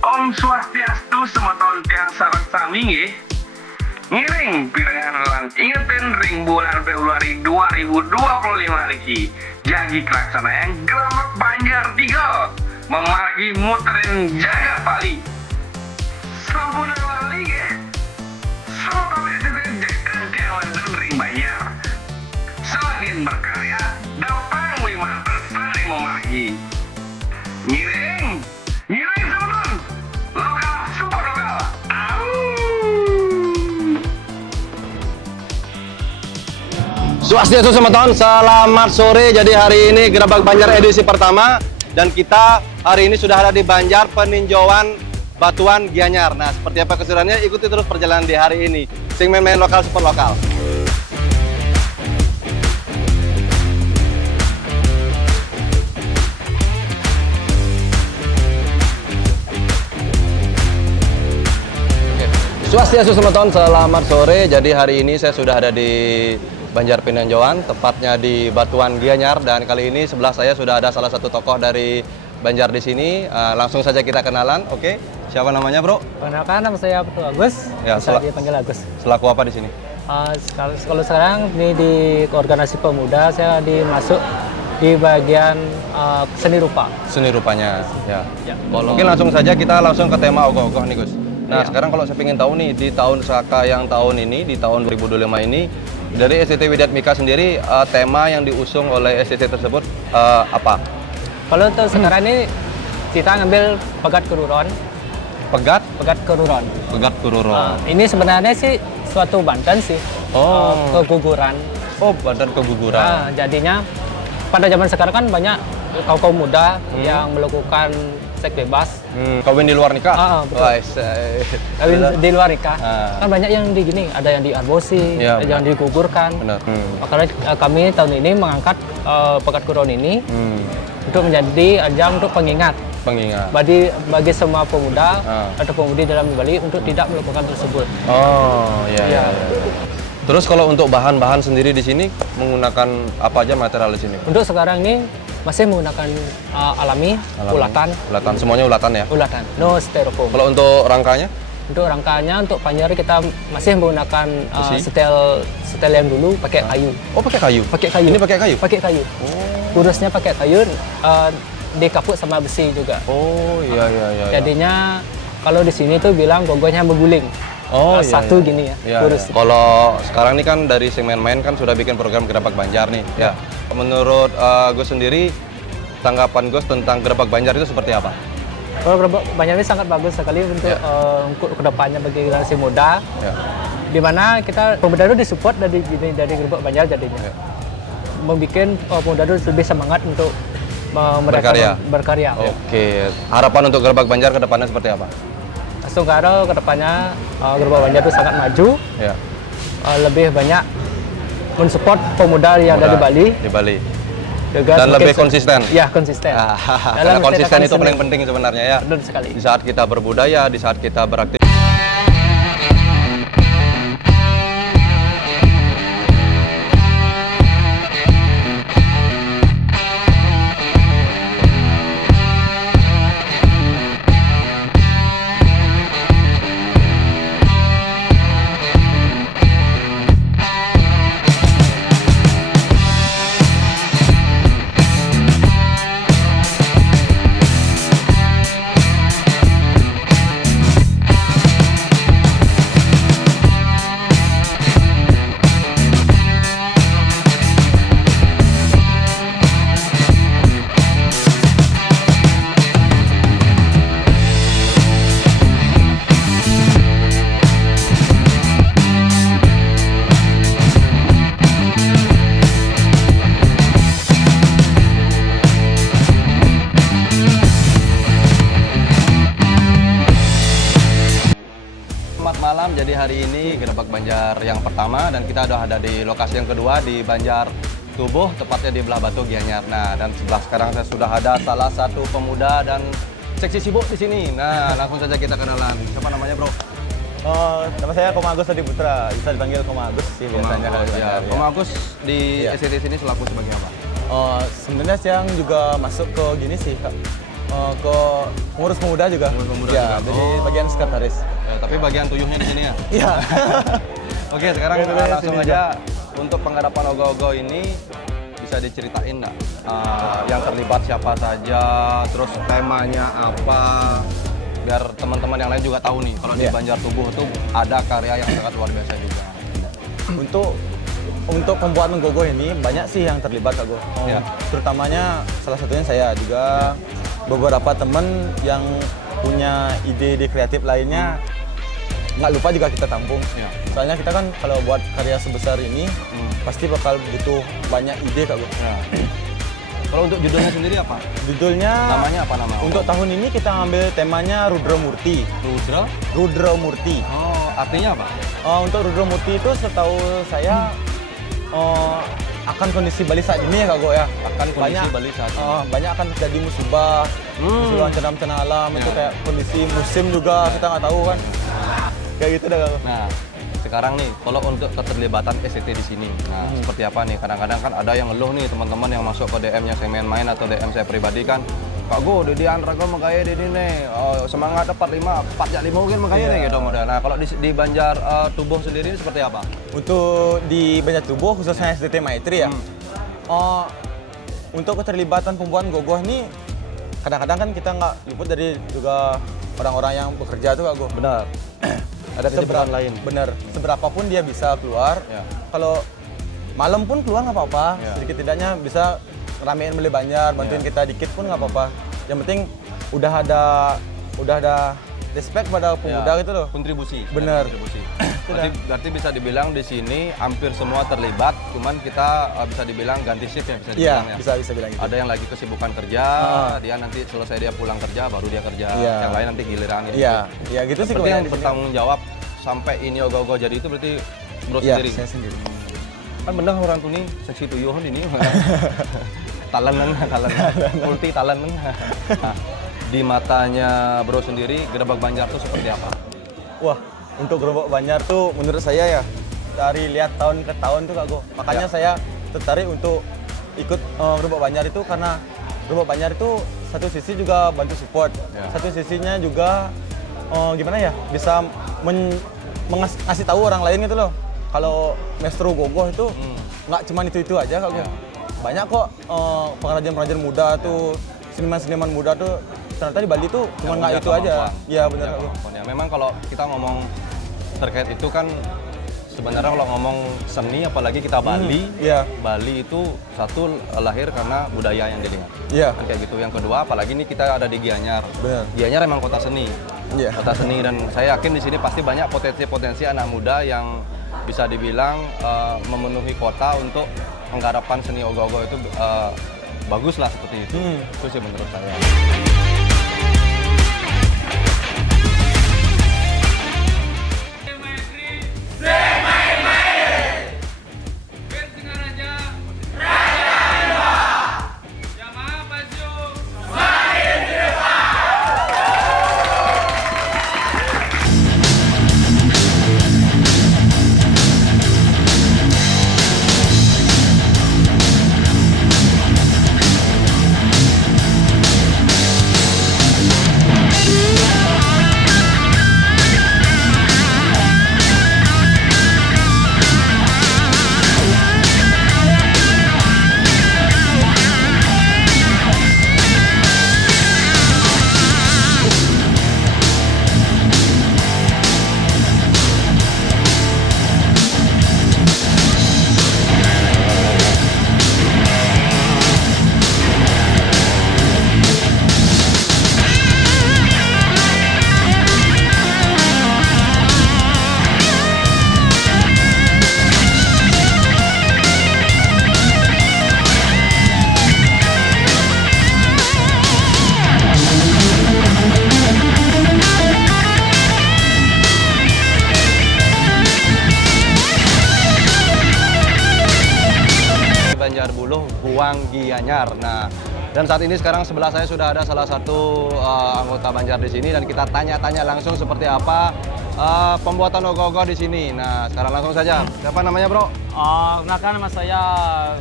Om Swastiastu semeton tiang sareng sami nggih. Ngiring pirengan lan ingetin ring bulan Februari 2025 niki. Janji laksana yang Gerobak Banjar 3 memargi muterin jaga Bali. Sampun lali nggih. Sampai dekan kewan ring Banjar. Selain berkarya, dapat 5 saling memargi. Ngiring teman-teman, lokal super lokal. Swastiastu semeton, selamat sore. Jadi hari ini Gerobak Banjar edisi pertama dan kita hari ini sudah ada di Banjar peninjauan Batuan Gianyar. Nah, seperti apa keseruannya? Ikuti terus perjalanan di hari ini. Sing main lokal super lokal. Swastiastu semeton, selamat sore. Jadi hari ini saya sudah ada di Banjar Peninjauan, tepatnya di Batuan Gianyar, dan kali ini sebelah saya sudah ada salah satu tokoh dari Banjar di sini. Langsung saja kita kenalan. Oke, siapa namanya, Bro? Perkenalkan, nama saya Putu Agus. Ya, bisa dipanggil Agus. Selaku apa di sini? Kalau sekarang ini di organisasi pemuda, saya dimasuk di bagian seni rupa. Seni rupanya. Ya. Ya. Mungkin langsung saja kita langsung ke tema ogoh-ogoh nih, Gus. Nah, Ya. sekarang kalau saya ingin tahu nih, di tahun Saka yang tahun ini, di tahun 2025 ini, dari STT Widyatmika sendiri, tema yang diusung oleh STT tersebut apa? Kalau untuk sekarang ini kita ngambil pegat keruron. Pegat? Pegat keruron. Pegat Kururon. Ini sebenarnya sih suatu Banten sih. Oh. Keguguran. Oh, badan keguguran. Jadinya pada zaman sekarang kan banyak kaum muda yang melakukan seks bebas. Kawin di luar nikah? Betul. Wah, Kawin di luar nikah. Ah. Kan banyak yang di gini, ada yang diaborsi, Ya, ada yang digugurkan. benar. Makanya kami tahun ini mengangkat pekat kuron ini untuk menjadi ajang untuk pengingat Pengingat. bagi semua pemuda Ah. atau pemudi dalam Bali untuk tidak melakukan tersebut. Oh, iya, iya. Ya. Terus kalau untuk bahan-bahan sendiri di sini menggunakan apa aja material di sini? Untuk sekarang ini masih menggunakan alami, ulatan, Semuanya ulatan ya? ulatan, no styrofoam. Kalau untuk rangkanya? Untuk rangkanya, untuk panjari kita masih menggunakan Besi? setel yang dulu pakai kayu. Oh, pakai kayu? Pakai kayu. Ini pakai kayu? Pakai kayu. Kurusnya pakai kayu, dikaput sama besi juga. Oh, iya, iya, iya. Jadinya kalau di sini tuh bilang gogonya berguling. Oh, iya, Satu iya. gini ya, Iya, kurus. iya. Kalau sekarang ini kan dari Sing Main kan sudah bikin program Gerobak Banjar nih. Ya. Menurut Gus sendiri, tanggapan Gus tentang Gerobak Banjar itu seperti apa? Kalau Gerobak Banjar ini sangat bagus sekali untuk Ya. untuk kedepannya bagi generasi muda. Ya. Di mana kita pemuda itu disupport dari Gerobak Banjar jadinya. Ya. Membuat pemuda itu lebih semangat untuk mereka berkarya. Oke. Harapan untuk Gerobak Banjar ke depannya seperti apa? Langsung karo kedepannya Gerobak Banjar itu sangat maju, Ya. lebih banyak mensupport pemuda yang ada di Bali. Di Bali. Juga Dan semakin lebih konsisten. Ya, konsisten. Karena konsisten itu paling penting sebenarnya ya. Benar sekali. Di saat kita berbudaya, di saat kita beraktivitas. Selamat malam, jadi hari ini Gerobak Banjar yang pertama dan kita sudah ada di lokasi yang kedua di Banjar Tubuh, tepatnya di belah Batu Gianyar. Nah, dan sebelah sekarang saya sudah ada salah satu pemuda dan seksi sibuk di sini. Nah, langsung saja kita kenalan. Siapa namanya, Bro? Nama saya Koma Agus Adi Putra, bisa dipanggil Koma Agus sih biasanya kalau di Banjar, ya. Om Agus di Iya. STT sini selaku sebagai apa? Sebenarnya siang juga masuk ke gini sih Kak, ke pengurus pemuda juga. Pengurus pemuda Ya, juga. jadi Oh. bagian sekretaris. Ya, tapi bagian tuyuhnya di sini ya. Iya. Oke, sekarang Oke, terus langsung sini aja untuk penggarapan ogo-ogo ini bisa diceritain nggak? Yang terlibat siapa saja, terus temanya apa, biar teman-teman yang lain juga tahu nih kalau di Iya. Banjar Tubuh itu ada karya yang sangat luar biasa juga. Untuk pembuatan gogo ini banyak sih yang terlibat Kak Go. Ya. Terutamanya salah satunya saya juga beberapa teman yang punya ide-ide kreatif lainnya nggak lupa juga kita tampung. Ya. Soalnya kita kan kalau buat karya sebesar ini pasti bakal butuh banyak ide Kak Go. Ya. Kalau untuk judulnya sendiri apa? Judulnya Namanya apa nama? untuk tahun ini kita ambil temanya Rudra Murti. Rudra. Rudra Murti. Oh, artinya apa? Untuk Rudra Murti itu setahu saya akan kondisi Bali saat ini ya Kak Go ya. Akan kondisi banyak, Bali saat ini. banyak akan terjadi musibah, musibah bencana alam itu Ya. kayak kondisi musim juga kita nggak tahu kan. Kayak gitu dah Kak Go. Nah, sekarang nih, kalau untuk keterlibatan SCT di sini, nah seperti apa nih? Kadang-kadang kan ada yang ngeluh nih teman-teman yang masuk ke DM-nya saya main-main atau DM saya pribadi kan, Kak Go, di Anraga megaya di nih, semangat 45, 4 mungkin megaya nih gitu model. Nah, kalau di Banjar Tubuh sendiri ini seperti apa? Untuk di Banjar Tubuh khususnya SDT Maitri ya. Untuk keterlibatan pembuatan gogoh ini kadang-kadang kan kita nggak luput dari juga orang-orang yang bekerja tuh Kak Go. Benar. Ada kesibukan lain. Bener, seberapapun dia bisa keluar. Ya. Kalau malam pun keluar nggak apa-apa. Ya. Sedikit tidaknya bisa ramein beli Banjar, bantuin kita dikit pun nggak apa-apa. Yang penting udah ada respect pada pemuda gitu loh. Kontribusi. Bener. Kontribusi. Berarti bisa dibilang di sini hampir semua terlibat, cuman kita bisa dibilang ganti shift ya bisa Iya, dibilang ya. bisa bilang gitu. Ada yang lagi kesibukan kerja, dia nanti selesai dia pulang kerja, baru dia kerja. Iya. Yang lain nanti giliran gitu. Iya, iya gitu sih Seperti yang kebanyakan di sini. bertanggung jawab sampai ini ogo-ogo jadi itu berarti bro Iya, sendiri. saya sendiri. Kan bener orang tuh nih seksi tuyuh ini. Talenan, multi talenan. Nah, di matanya bro sendiri Gerobak Banjar tuh seperti apa? Wah, untuk Gerobak Banjar tuh menurut saya ya dari lihat tahun ke tahun tuh Kak Go. Makanya saya tertarik untuk ikut Gerobak Banjar itu karena Gerobak Banjar itu satu sisi juga bantu support, Ya. satu sisinya juga gimana ya bisa ngasih tahu orang lain gitu loh. Kalau Maestro Gogoh itu nggak cuma itu aja Kak Go. Ya. Banyak kok pengrajin-pengrajin muda tuh, seniman-seniman muda tuh ternyata di Bali tuh cuma Yang nggak punya itu aja. kemampuan. Iya benar Punya Kak Go. kemampuan. Ya, memang kalau kita ngomong terkait itu kan sebenarnya kalau ngomong seni apalagi kita Bali, Iya. Bali itu satu lahir karena budaya yang dilihat. Iya. Kan kayak gitu. Yang kedua apalagi nih kita ada di Gianyar. Benar. Gianyar emang kota seni. Iya. Kota seni dan saya yakin di sini pasti banyak potensi-potensi anak muda yang bisa dibilang memenuhi kota untuk penggarapan seni ogo-ogo itu bagus lah seperti itu. Itu sih menurut saya. Banjarbuluh, Buang Gianyar. Nah, dan saat ini sekarang sebelah saya sudah ada salah satu anggota Banjar di sini dan kita tanya-tanya langsung seperti apa pembuatan ogo-ogo di sini. Nah, sekarang langsung saja. Siapa namanya, Bro? Kenalkan nama saya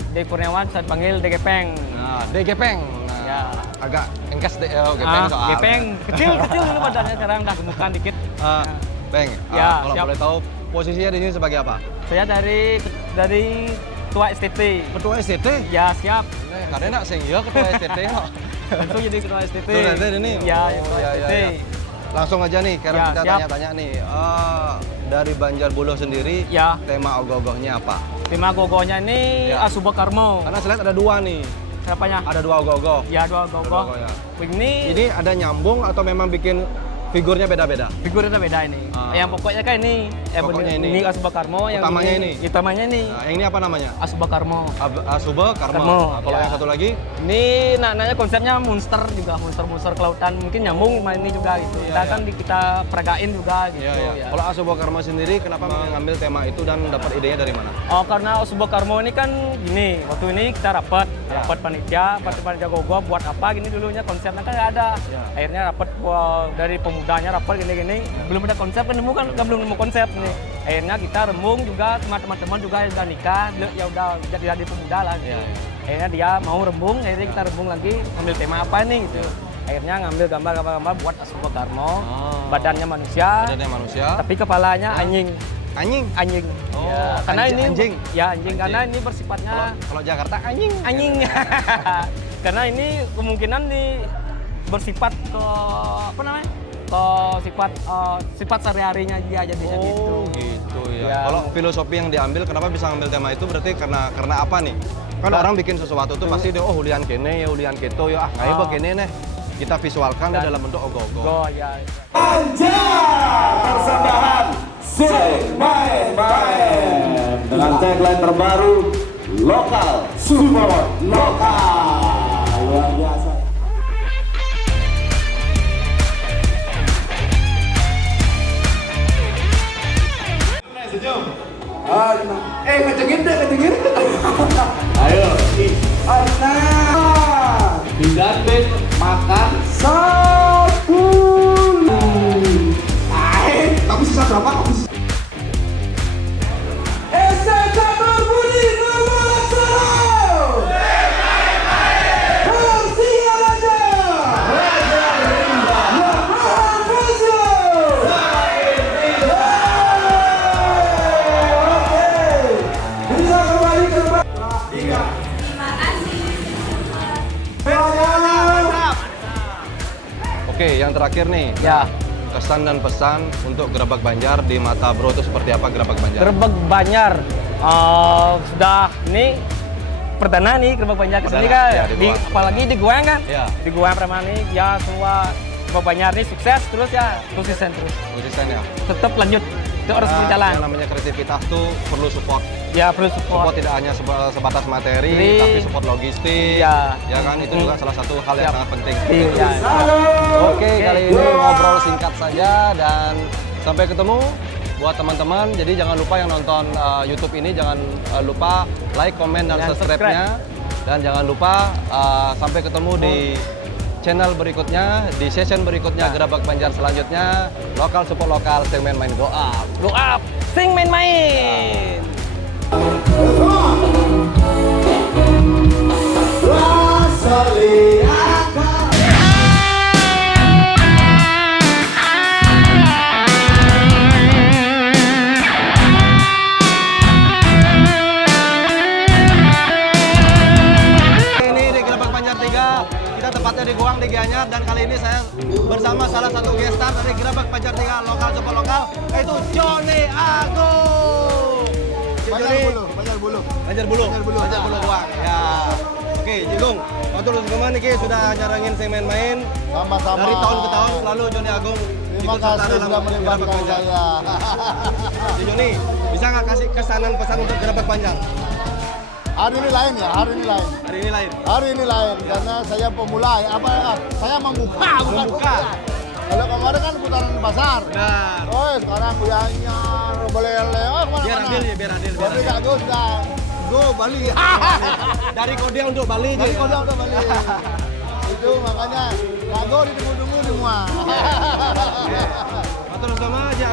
D. Kurniawan, saya dipanggil D. Gepeng. Nah, DGPeng. Nah, Ya. Agak engkes deh, gepeng soalnya. Gepeng, kecil dulu badannya, sekarang udah gemukan dikit. Beng, Ya, kalau siap. boleh tahu posisinya di sini sebagai apa? Saya dari ketua STT. Ketua STT? Ya, siap. Karena enggak sing ya ketua STT no. Tentu jadi ketua STT. Ketua STT ini? Ya, Oh, ketua ya, STT. ya, ya. Langsung aja nih, karena Ya, kita siap. tanya-tanya nih. Dari Banjarbulo sendiri, Ya. tema ogoh-ogohnya apa? Tema gogonya ini Ya. Asuba Karmo. Karena saya lihat ada dua nih. Siapanya? Ada dua ogoh-ogoh. Ya, dua gogo. Dua gogo, ya. Ini Ini ada nyambung atau memang bikin figurnya beda-beda? figurnya beda ini. Ah. Yang pokoknya kan ini. Pokoknya ini. Ini Asuba Karmo. Yang Utamanya ini? Utamanya ini. Nah, yang ini apa namanya? Asuba Karmo. Asube Karma. Karma, Nah, kalau ya. yang satu lagi? Ini namanya konsepnya monster juga, monster kelautan. Mungkin nyambung sama ini juga gitu. Iya, Kita iya. kan kita peragain juga gitu. Iya, iya. Ya. Kalau Asube Karma sendiri, kenapa mengambil tema itu dan dapat idenya dari mana? Oh, karena Asuba Karmo ini kan gini, waktu ini kita rapat panitia gogo buat apa gini dulunya konsepnya kan nggak ada. Ya. Akhirnya rapat dari pemudanya rapat gini-gini, belum ada konsep kan belum nemu konsep nih. Akhirnya kita rembung juga sama teman-teman juga yang udah nikah, ya udah jadi pemuda lah gitu. Ya, ya. Akhirnya dia mau rembung, akhirnya kita rembung lagi ambil tema apa nih gitu. Akhirnya ngambil gambar buat Asuba Karmo, badannya manusia, Badannya manusia. tapi kepalanya anjing. Anjing. Anjing. Oh, Ya, karena anjing- ini anjing. Ya anjing karena ini bersifatnya Kalau Jakarta anjing. anjing. Karena ini kemungkinan bersifat ke apa namanya? Ke sifat sehari-harinya dia jadinya gitu. Oh, gitu ya. Ya. Kalau filosofi yang diambil, kenapa bisa ngambil tema itu berarti karena apa nih? Kan orang bikin sesuatu tuh pasti dia hulian kene ya, hulian keto ya, kayak begini nih. Kita visualkan Dan- dalam bentuk ogoh-ogoh. Go ya. Persembahan Sing Main Main dengan tagline terbaru lokal support lokal luar biasa. Senyum. Ngecengin. Ayo. Anak. Bidan Ben makan 10. Tapi sisa berapa? SCK berbunyi nomor 1. Bersiap aja. Bisa kembali ke tempat. Oke, yang terakhir nih. Ya. Kesan dan pesan untuk Gerabak Banjar di mata Bro itu seperti apa Gerabak Banjar? Gerbek Banjar sudah ini perdana nih Gerbek Banjar kesini Perdana, kan. ya, di Goa. Apalagi di Goa kan. Ya. Di Goa pertama nih ya semua Gerbek Banjar ini sukses terus ya, konsisten terus. Konsisten ya. Tetap lanjut. Itu harus Karena berjalan. Yang namanya kreativitas tuh perlu support. Ya perlu Support support. tidak hanya sebatas materi, Jadi- tapi support logistik. Iya. Ya kan, itu juga salah satu hal yang Siap. sangat penting. Iya. Oke, kali ini ngobrol singkat saja dan sampai ketemu buat teman-teman. Jadi jangan lupa yang nonton YouTube ini jangan lupa like, komen dan Dan subscribe-nya. Dan jangan lupa sampai ketemu di channel berikutnya, di session berikutnya Gerabak Banjar selanjutnya. Lokal support lokal, sing main go up. Go up, sing main-main. Ini di Gerabak Banjar 3, kita tepatnya di Goang di Gianyar dan kali ini saya bersama salah satu guest star dari Gerabak Banjar 3 lokal super lokal yaitu Johnny Agung. Banjar Bulu Goang. Ya. Oke, Jigung. Matur nuwun niki sudah nyarangin sing main-main. Sama-sama. Dari tahun ke tahun selalu Johnny Agung Terima ikut serta kasih dalam sudah Gerabak melibatkan Banjar. saya. Jadi Johnny, bisa nggak kasih kesanan pesan untuk Gerabak Banjar? Hari ini lain ya, hari ini lain. Hari ini lain. Hari ini lain karena saya pemula. Saya membuka, bukan Membuka. pemula. Kalau kemarin kan putaran pasar. Benar. Oh, sekarang Gianyar, Bolele, kemana-mana. Biar adil ya, biar adil. Tapi Kak Gus sudah go Bali. Dari Kodia untuk Bali. Dari gitu. Kodia udah Bali. Itu makanya Kak Go ditunggu-tunggu semua. Matur sama aja.